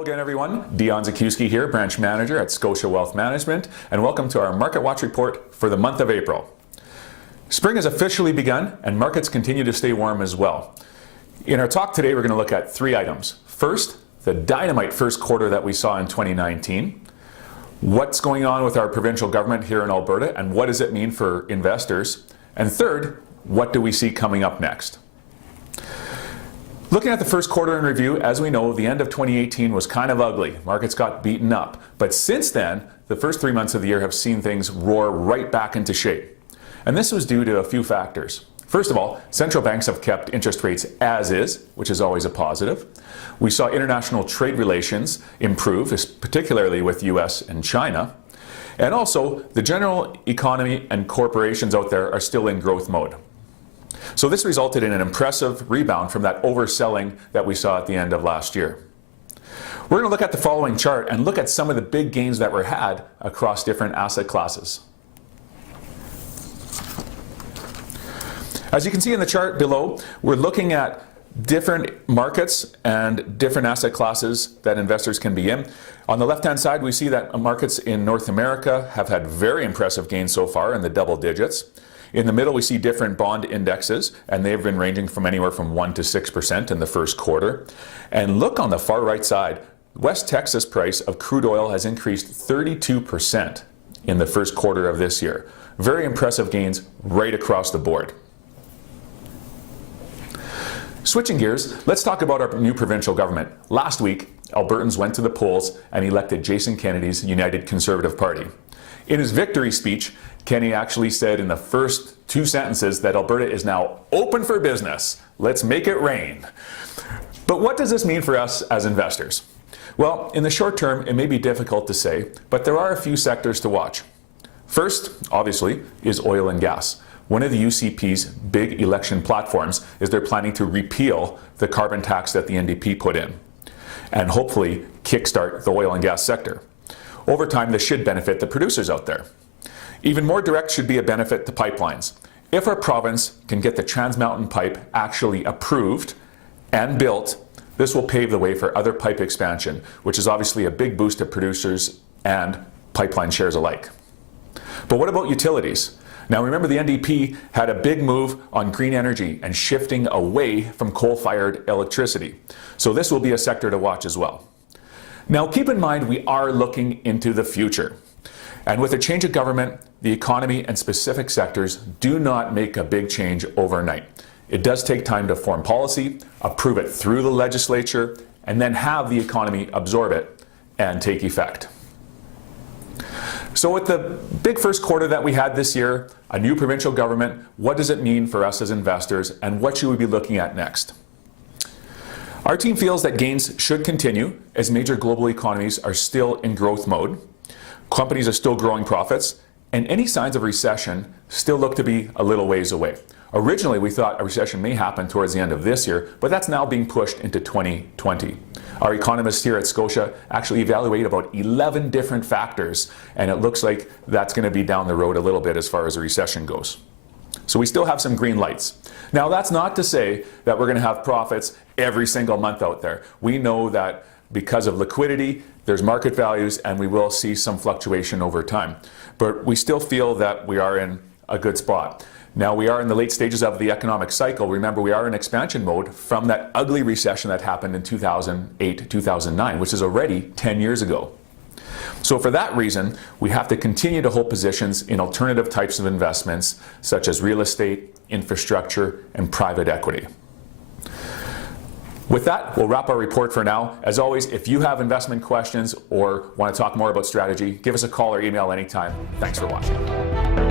Hello again, everyone. Dion Zakuski here, Branch Manager at Scotia Wealth Management, and welcome to our Market Watch report for the month of April. Spring has officially begun, and markets continue to stay warm as well. In our talk today, we're going to look at three items. First, the dynamite first quarter that we saw in 2019. What's going on with our provincial government here in Alberta, and what does it mean for investors? And third, what do we see coming up next? Looking at the first quarter in review, as we know, the end of 2018 was kind of ugly. Markets got beaten up. But since then, the first 3 months of the year have seen things roar right back into shape. And this was due to a few factors. First of all, central banks have kept interest rates as is, which is always a positive. We saw international trade relations improve, particularly with US and China. And also, the general economy and corporations out there are still in growth mode. So this resulted in an impressive rebound from that overselling that we saw at the end of last year. We're going to look at the following chart and look at some of the big gains that were had across different asset classes. As you can see in the chart below, we're looking at different markets and different asset classes that investors can be in. On the left-hand side, we see that markets in North America have had very impressive gains so far in the double digits. In the middle, we see different bond indexes, and they've been ranging from anywhere from 1% to 6% in the first quarter. And look on the far right side, West Texas price of crude oil has increased 32% in the first quarter of this year. Very impressive gains right across the board. Switching gears, let's talk about our new provincial government. Last week, Albertans went to the polls and elected Jason Kennedy's United Conservative Party. In his victory speech, Kenny actually said in the first two sentences that Alberta is now open for business. Let's make it rain. But what does this mean for us as investors? Well, in the short term, it may be difficult to say, but there are a few sectors to watch. First, obviously, is oil and gas. One of the UCP's big election platforms is they're planning to repeal the carbon tax that the NDP put in and hopefully kickstart the oil and gas sector. Over time, this should benefit the producers out there. Even more direct should be a benefit to pipelines. If our province can get the Trans Mountain Pipe actually approved and built, this will pave the way for other pipe expansion, which is obviously a big boost to producers and pipeline shares alike. But what about utilities? Now remember, the NDP had a big move on green energy and shifting away from coal-fired electricity. So this will be a sector to watch as well. Now keep in mind, we are looking into the future. And with a change of government, the economy and specific sectors do not make a big change overnight. It does take time to form policy, approve it through the legislature, and then have the economy absorb it and take effect. So with the big first quarter that we had this year, a new provincial government, what does it mean for us as investors, and what should we be looking at next? Our team feels that gains should continue as major global economies are still in growth mode. Companies are still growing profits, and any signs of recession still look to be a little ways away. Originally, we thought a recession may happen towards the end of this year, but that's now being pushed into 2020. Our economists here at Scotia actually evaluate about 11 different factors, and it looks like that's going to be down the road a little bit as far as a recession goes. So we still have some green lights. Now, that's not to say that we're going to have profits every single month out there. We know that because of liquidity, there's market values, and we will see some fluctuation over time. But we still feel that we are in a good spot. Now, we are in the late stages of the economic cycle. Remember, we are in expansion mode from that ugly recession that happened in 2008, 2009, which is already 10 years ago. So for that reason, we have to continue to hold positions in alternative types of investments, such as real estate, infrastructure, and private equity. With that, we'll wrap our report for now. As always, if you have investment questions or want to talk more about strategy, give us a call or email anytime. Thanks for watching.